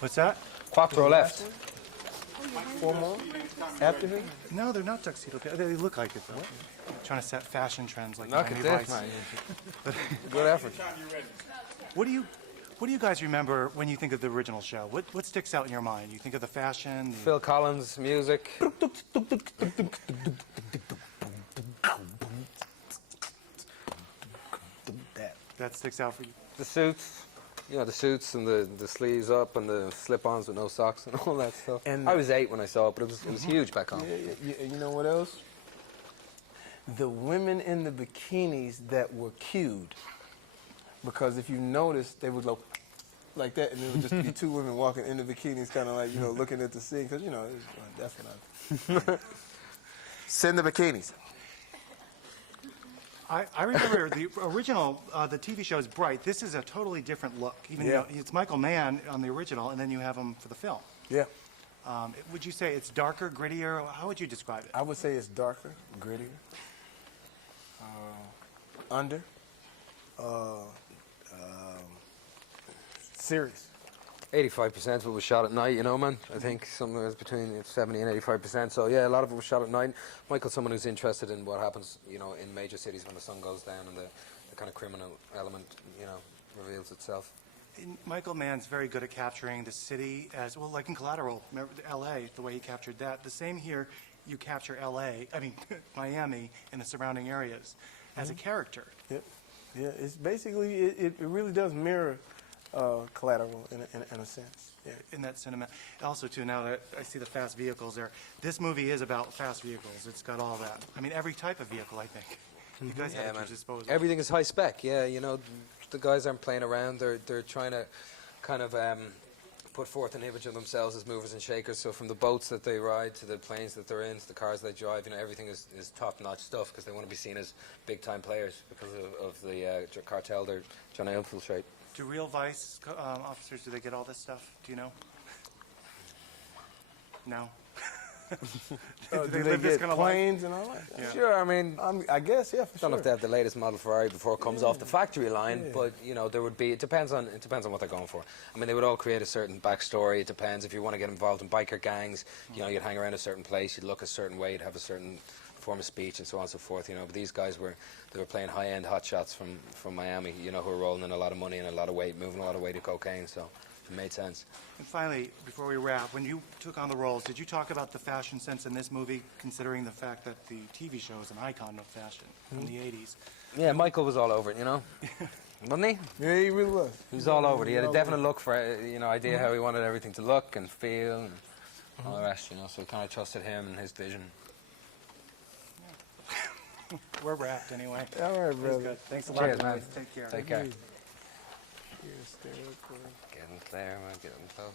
What's that? Quattro left. 4 more after him? No, they're not tuxedo. They look like it though. Trying to set fashion trends like Look Miami at this, Vice. man. Good effort. What do you guys remember when you think of the original show? What sticks out in your mind? You think of the fashion? Phil Collins music. That sticks out for you? The suits. You know, the suits and the sleeves up and the slip-ons with no socks and all that stuff. And I was 8 when I saw it, but it was huge back home. You know what else? The women in the bikinis that were cued. Because if you notice, they would go like that, and there would just be 2 women walking in the bikinis, kind of like, you know, looking at the scene. Because, you know, that's what I... Send the bikinis. I remember the original, the TV show is bright. This is a totally different look. Even though it's Michael Mann on the original, and then you have him for the film. Yeah. Would you say it's darker, grittier? How would you describe it? I would say it's darker, grittier, serious. 85% of it was shot at night, you know, man. I think somewhere between 70 and 85%. So yeah, a lot of it was shot at night. Michael's someone who's interested in what happens, you know, in major cities when the sun goes down and the kind of criminal element, you know, reveals itself. Michael Mann's very good at capturing the city as well, like in Collateral. Remember L.A. the way he captured that. The same here. You capture L.A. I mean Miami and the surrounding areas as a character. Yep. Yeah. It's basically it really does mirror Collateral in a sense. Yeah. In that cinema. Also, too, now that I see the fast vehicles there, this movie is about fast vehicles. It's got all that. I mean, every type of vehicle, I think. You guys have at your disposal. Everything is high spec. Yeah, you know, the guys aren't playing around. They're trying to kind of put forth an image of themselves as movers and shakers. So from the boats that they ride to the planes that they're in to the cars they drive, you know, everything is top-notch stuff because they want to be seen as big-time players because of the cartel they're trying to infiltrate. Do real Vice officers, do they get all this stuff? Do you know? No? Do they get planes and all that? Yeah. Sure, I mean... I guess, yeah, for sure. Don't have to have the latest model Ferrari before it comes off the factory line, but, you know, there would be... It depends on what they're going for. I mean, they would all create a certain backstory. It depends. If you want to get involved in biker gangs, you know, you'd hang around a certain place, you'd look a certain way, you'd have a certain form of speech and so on and so forth, you know. But these guys were playing high-end hotshots from Miami, you know, who were rolling in a lot of money and a lot of weight, moving a lot of weight of cocaine, so it made sense. And finally, before we wrap, when you took on the roles, did you talk about the fashion sense in this movie, considering the fact that the TV show is an icon of fashion from the 80s? Yeah, Michael was all over it, you know. Wasn't he? Yeah, he really was. He was all over it. He had a definite look for, you know, idea how he wanted everything to look and feel and all the rest, you know, so we kind of trusted him and his vision. We're wrapped anyway. All right, brother. Thanks a lot. Cheers, man. Take care. Take care. Yes, Getting there, man. Getting close.